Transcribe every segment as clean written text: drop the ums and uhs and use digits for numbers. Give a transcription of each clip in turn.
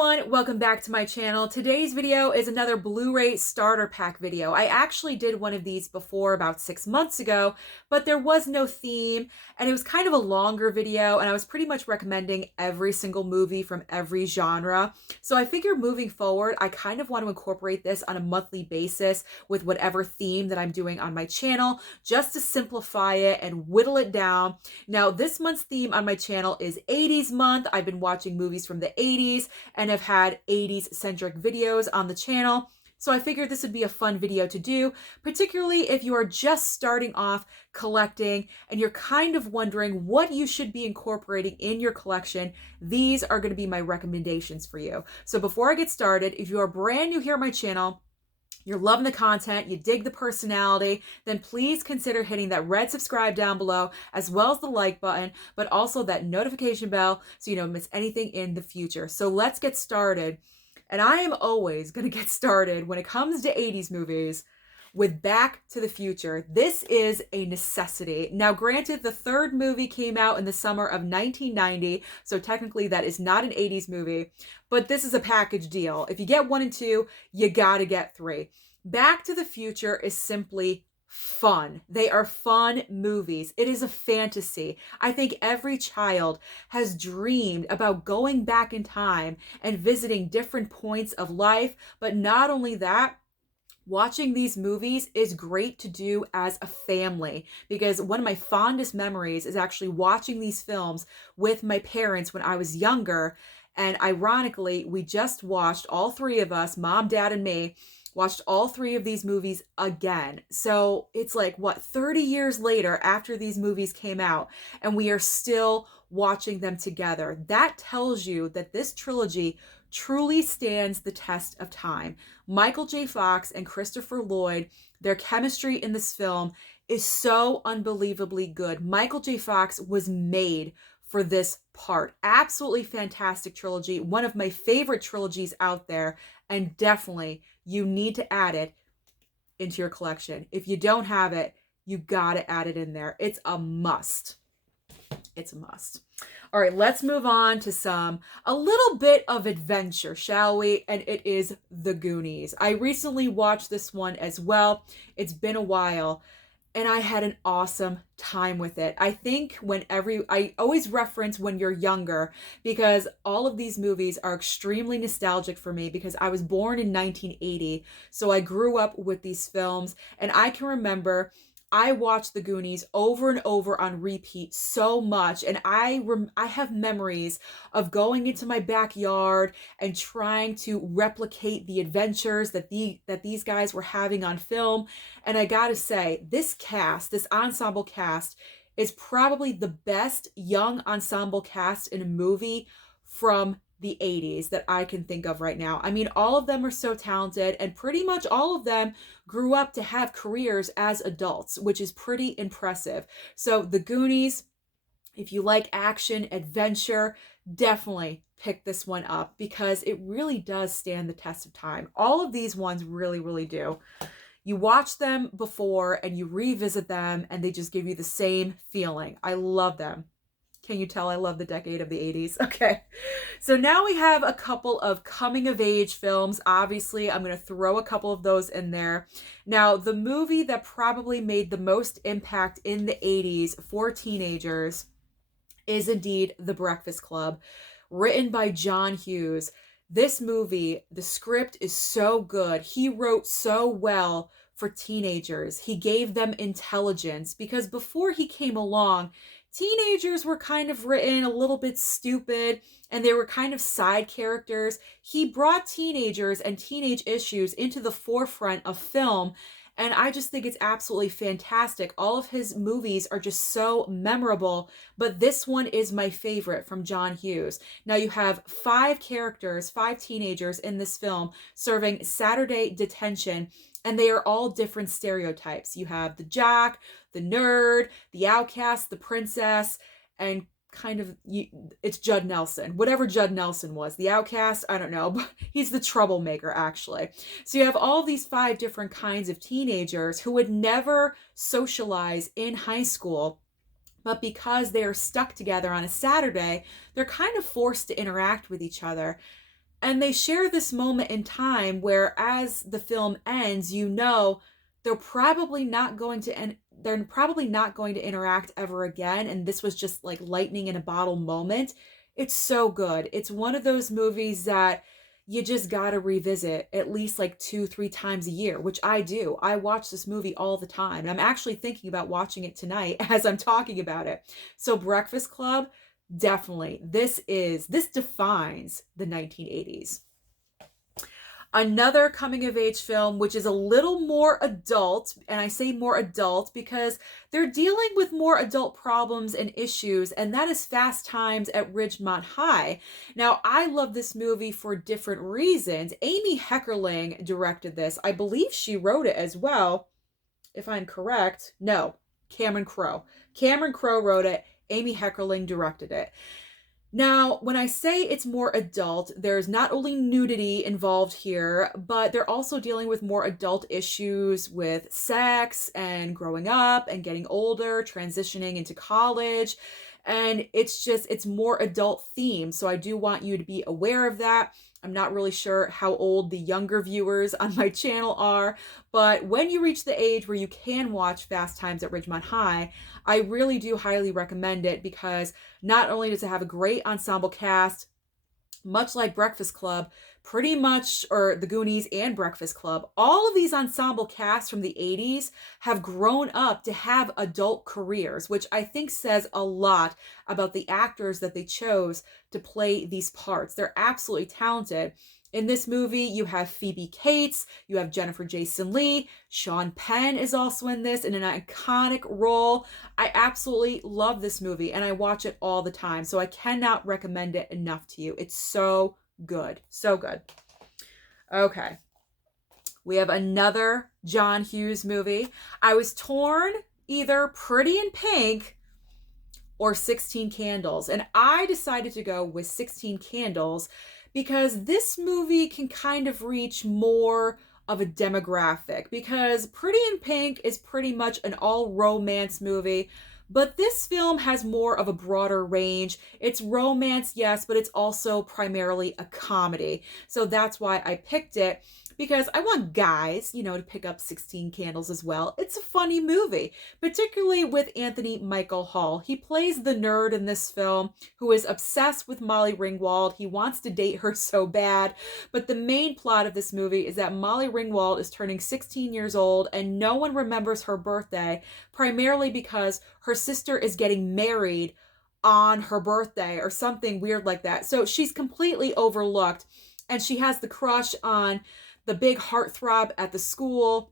everyone, welcome back to my channel. Today's video is another Blu-ray starter pack video. I actually did one of these before about 6 months ago, but there was no theme and it was kind of a longer video and I was pretty much recommending every single movie from every genre. So I figured moving forward, I kind of want to incorporate this on a monthly basis with whatever theme that I'm doing on my channel, just to simplify it and whittle it down. Now, this month's theme on my channel is 80s month. I've been watching movies from the 80s and have had 80s centric videos on the channel. So I figured this would be a fun video to do, particularly if you are just starting off collecting and you're kind of wondering what you should be incorporating in your collection. These are going to be my recommendations for you. So before I get started, if you are brand new here on my channel, you're loving the content, you dig the personality, then please consider hitting that red subscribe down below, as well as the like button, but also that notification bell so you don't miss anything in the future. So let's get started. And I am always going to get started when it comes to 80s movies with Back to the Future. This is a necessity. Now, granted, the third movie came out in the summer of 1990, so technically that is not an 80s movie, but this is a package deal. If you get 1 and 2, you gotta get 3. Back to the Future is simply fun. They are fun movies. It is a fantasy. I think every child has dreamed about going back in time and visiting different points of life, but not only that, watching these movies is great to do as a family, because one of my fondest memories is actually watching these films with my parents when I was younger. And ironically, we just watched, all three of us, mom, dad, and me, watched all 3 of these movies again. So it's like, what, 30 years later after these movies came out, and we are still watching them together. That tells you that this trilogy truly stands the test of time. Michael J. Fox and Christopher Lloyd, their chemistry in this film is so unbelievably good. Michael J. Fox was made for this part. Absolutely fantastic trilogy. One of my favorite trilogies out there, and definitely you need to add it into your collection. If you don't have it, you gotta add it in there. It's a must. It's a must. All right, let's move on to a little bit of adventure, shall we? And it is The Goonies. I recently watched this one as well. It's been a while, and I had an awesome time with it. I think I always reference when you're younger, because all of these movies are extremely nostalgic for me because I was born in 1980. So I grew up with these films, and I can remember I watched The Goonies over and over on repeat so much, and I have memories of going into my backyard and trying to replicate the adventures that these guys were having on film. And I gotta say, this ensemble cast, is probably the best young ensemble cast in a movie from the 80s that I can think of right now. I mean, all of them are so talented, and pretty much all of them grew up to have careers as adults, which is pretty impressive. So The Goonies, if you like action, adventure, definitely pick this one up because it really does stand the test of time. All of these ones really, really do. You watch them before and you revisit them and they just give you the same feeling. I love them. Can you tell I love the decade of the 80s? Okay, so now we have a couple of coming of age films. Obviously, I'm going to throw a couple of those in there. Now, the movie that probably made the most impact in the 80s for teenagers is indeed The Breakfast Club, written by John Hughes. This movie, the script is so good. He wrote so well for teenagers. He gave them intelligence, because before he came along, teenagers were kind of written a little bit stupid and they were kind of side characters. He brought teenagers and teenage issues into the forefront of film, and I just think it's absolutely fantastic. All of his movies are just so memorable, but this one is my favorite from John Hughes. Now you have 5 characters, 5 teenagers in this film serving Saturday detention, and they are all different stereotypes. You have the jock, the nerd, the outcast, the princess, and it's Judd Nelson. Whatever Judd Nelson was. The outcast, I don't know, but he's the troublemaker, actually. So you have all these 5 different kinds of teenagers who would never socialize in high school, but because they are stuck together on a Saturday, they're kind of forced to interact with each other. And they share this moment in time where as the film ends, you know they're probably not going to they're probably not going to interact ever again, and this was just like lightning in a bottle moment. It's so good. It's one of those movies that you just gotta revisit at least like 2-3 times a year, which I do. I watch this movie all the time, and I'm actually thinking about watching it tonight as I'm talking about it. So Breakfast Club, definitely. This defines the 1980s. Another coming of age film, which is a little more adult, and I say more adult because they're dealing with more adult problems and issues, and that is Fast Times at Ridgemont High. Now, I love this movie for different reasons. Amy Heckerling directed this. I believe she wrote it as well, if I'm correct. No, Cameron Crowe. Cameron Crowe wrote it. Amy Heckerling directed it. Now, when I say it's more adult, there's not only nudity involved here, but they're also dealing with more adult issues with sex and growing up and getting older, transitioning into college. And it's more adult themed. So I do want you to be aware of that. I'm not really sure how old the younger viewers on my channel are, but when you reach the age where you can watch Fast Times at Ridgemont High, I really do highly recommend it because not only does it have a great ensemble cast, much like Breakfast Club, pretty much, or the Goonies and Breakfast Club, all of these ensemble casts from the 80s have grown up to have adult careers, which I think says a lot about the actors that they chose to play these parts. They're absolutely talented. In this movie, you have Phoebe Cates, you have Jennifer Jason Leigh, Sean Penn is also in this in an iconic role. I absolutely love this movie and I watch it all the time, so I cannot recommend it enough to you. It's so good, so good. Okay, we have another John Hughes movie. I was torn either Pretty in Pink or 16 Candles, and I decided to go with 16 Candles because this movie can kind of reach more of a demographic, because Pretty in Pink is pretty much an all romance movie, but this film has more of a broader range. It's romance, yes, but it's also primarily a comedy. So that's why I picked it, because I want guys, to pick up 16 Candles as well. It's a funny movie, particularly with Anthony Michael Hall. He plays the nerd in this film who is obsessed with Molly Ringwald. He wants to date her so bad, but the main plot of this movie is that Molly Ringwald is turning 16 years old and no one remembers her birthday, primarily because her sister is getting married on her birthday or something weird like that. So she's completely overlooked, and she has the crush on the big heartthrob at the school,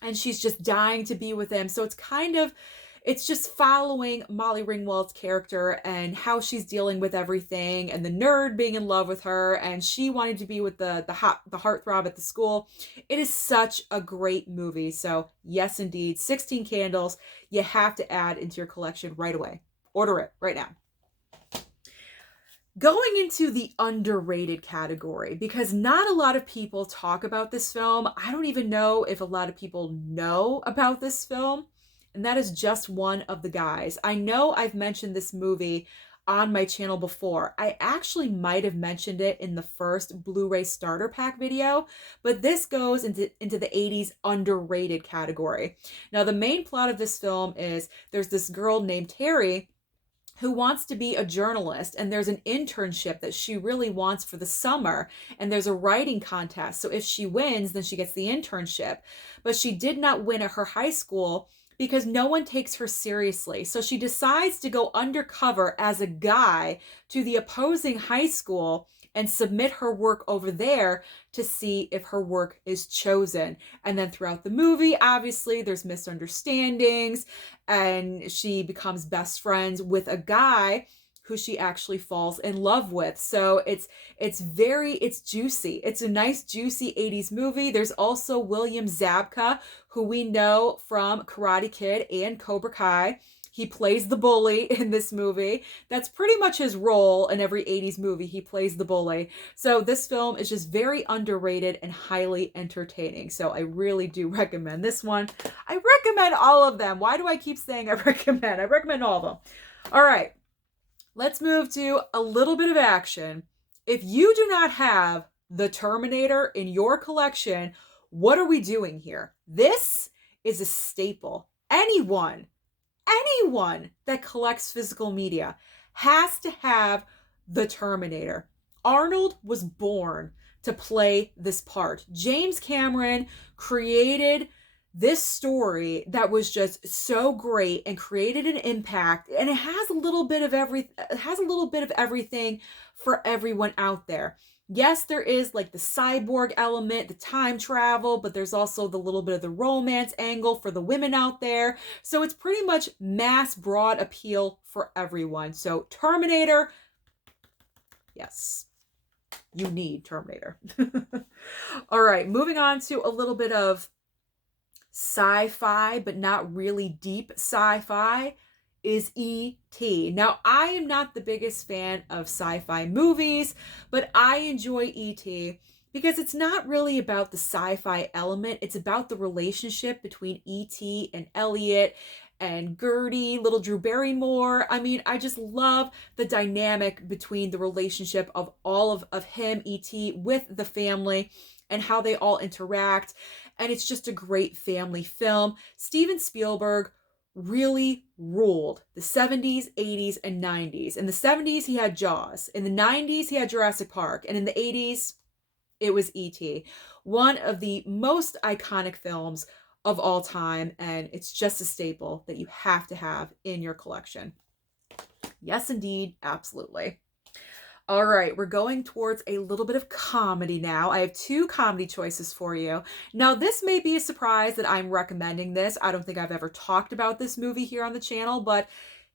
and she's just dying to be with him. So it's just following Molly Ringwald's character and how she's dealing with everything, and the nerd being in love with her, and she wanting to be with the heartthrob at the school. It is such a great movie. So yes, indeed, 16 Candles, you have to add into your collection right away. Order it right now. Going into the underrated category, because not a lot of people talk about this film. I don't even know if a lot of people know about this film, and that is Just One of the Guys. I know I've mentioned this movie on my channel before. I actually might have mentioned it in the first Blu-ray starter pack video, but this goes into the 80s underrated category. Now, the main plot of this film is there's this girl named Terry who wants to be a journalist, and there's an internship that she really wants for the summer, and there's a writing contest. So if she wins, then she gets the internship. But she did not win at her high school because no one takes her seriously. So she decides to go undercover as a guy to the opposing high school and submit her work over there to see if her work is chosen. And then throughout the movie, obviously, there's misunderstandings, and she becomes best friends with a guy who she actually falls in love with. So it's juicy. It's a nice, juicy 80s movie. There's also William Zabka, who we know from Karate Kid and Cobra Kai. He plays the bully in this movie. That's pretty much his role in every 80s movie. He plays the bully. So this film is just very underrated and highly entertaining. So I really do recommend this one. I recommend all of them. Why do I keep saying I recommend? I recommend all of them. All right, let's move to a little bit of action. If you do not have the Terminator in your collection, what are we doing here? This is a staple. Anyone that collects physical media has to have the Terminator. Arnold was born to play this part. James Cameron created this story that was just so great and created an impact, and it has a little bit of everything for everyone out there. Yes, there is like the cyborg element, the time travel, but there's also the little bit of the romance angle for the women out there. So it's pretty much mass broad appeal for everyone. So Terminator, yes, you need Terminator. All right, moving on to a little bit of sci-fi, but not really deep sci-fi, is E.T. Now, I am not the biggest fan of sci-fi movies, but I enjoy E.T. because it's not really about the sci-fi element. It's about the relationship between E.T. and Elliot and Gertie, little Drew Barrymore. I mean, I just love the dynamic between the relationship of all of him, E.T., with the family and how they all interact. And it's just a great family film. Steven Spielberg really ruled the 70s, 80s, and 90s. In the 70s, he had Jaws. In the 90s, he had Jurassic Park. And in the 80s, it was E.T. One of the most iconic films of all time, and it's just a staple that you have to have in your collection. Yes, indeed, absolutely. All right, we're going towards a little bit of comedy now. I have two comedy choices for you. Now, this may be a surprise that I'm recommending this. I don't think I've ever talked about this movie here on the channel, but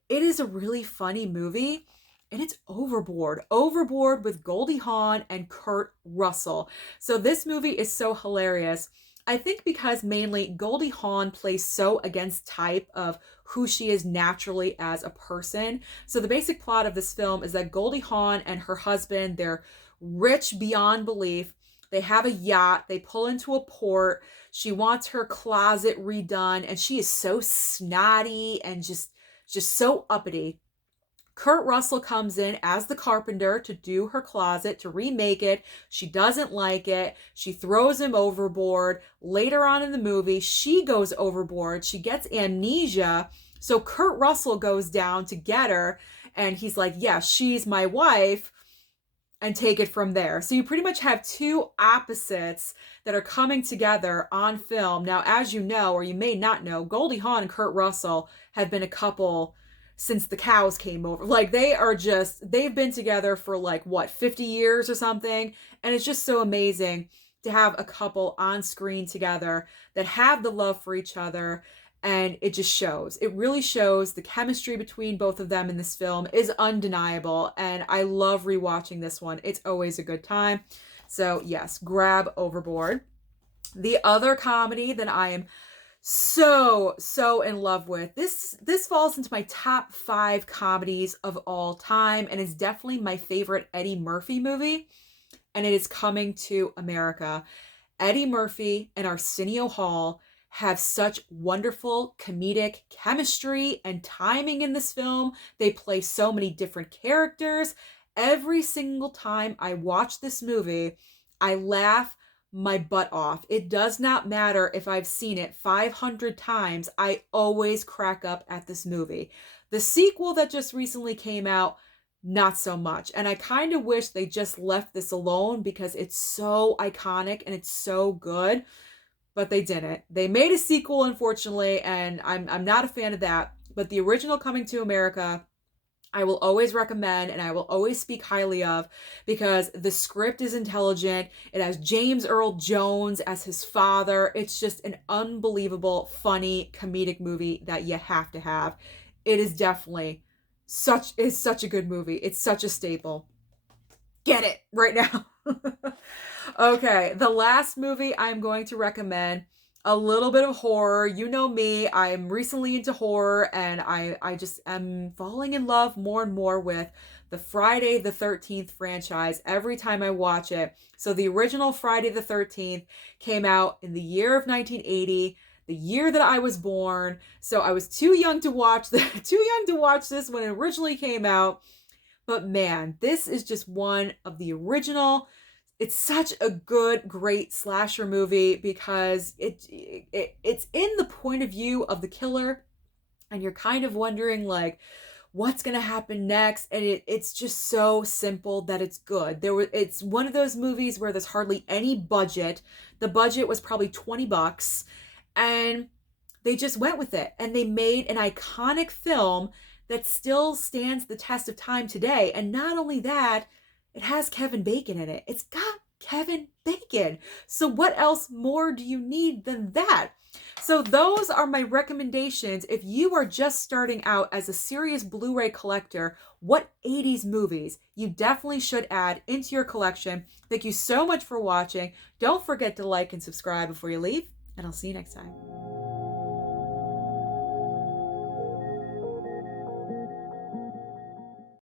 it is a really funny movie, and it's Overboard. Overboard with Goldie Hawn and Kurt Russell. So this movie is so hilarious. I think because mainly Goldie Hawn plays so against type of who she is naturally as a person. So the basic plot of this film is that Goldie Hawn and her husband, they're rich beyond belief. They have a yacht. They pull into a port. She wants her closet redone, and she is so snotty and just so uppity. Kurt Russell comes in as the carpenter to do her closet, to remake it. She doesn't like it. She throws him overboard. Later on in the movie, she goes overboard. She gets amnesia. So Kurt Russell goes down to get her, and he's like, yeah, she's my wife, and take it from there. So you pretty much have two opposites that are coming together on film. Now, as you know, or you may not know, Goldie Hawn and Kurt Russell have been a couple since the cows came over. Like, they've been together for like, what, 50 years or something? And it's just so amazing to have a couple on screen together that have the love for each other. And it just shows. It really shows. The chemistry between both of them in this film is undeniable. And I love rewatching this one. It's always a good time. So yes, grab Overboard. The other comedy that I am so in love with, this falls into my top 5 comedies of all time, and is definitely my favorite Eddie Murphy movie, and it is Coming to America. Eddie Murphy and Arsenio Hall have such wonderful comedic chemistry and timing in this film. They play so many different characters. Every single time I watch this movie, I laugh my butt off. It does not matter if I've seen it 500 times. I always crack up at this movie. The sequel that just recently came out, not so much. And I kind of wish they just left this alone because it's so iconic and it's so good, but they didn't. They made a sequel, unfortunately, and I'm not a fan of that. But the original Coming to America, I will always recommend, and I will always speak highly of, because the script is intelligent. It has James Earl Jones as his father. It's just an unbelievable, funny, comedic movie that you have to have. It is definitely such a good movie. It's such a staple. Get it right now. Okay, the last movie I'm going to recommend, a little bit of horror. You know me, I'm recently into horror, and I just am falling in love more and more with the Friday the 13th franchise every time I watch it. So the original Friday the 13th came out in the year of 1980, the year that I was born. So I was too young to watch this when it originally came out. But man, this is just one of the original. It's such a good, great slasher movie because it's in the point of view of the killer, and you're kind of wondering like what's gonna happen next, and it's just so simple that it's good. It's one of those movies where there's hardly any budget. The budget was probably $20, and they just went with it, and they made an iconic film that still stands the test of time today. And not only that, it has Kevin Bacon in it. It's got Kevin Bacon. So what else more do you need than that? So those are my recommendations. If you are just starting out as a serious Blu-ray collector, what 80s movies you definitely should add into your collection. Thank you so much for watching. Don't forget to like and subscribe before you leave, and I'll see you next time.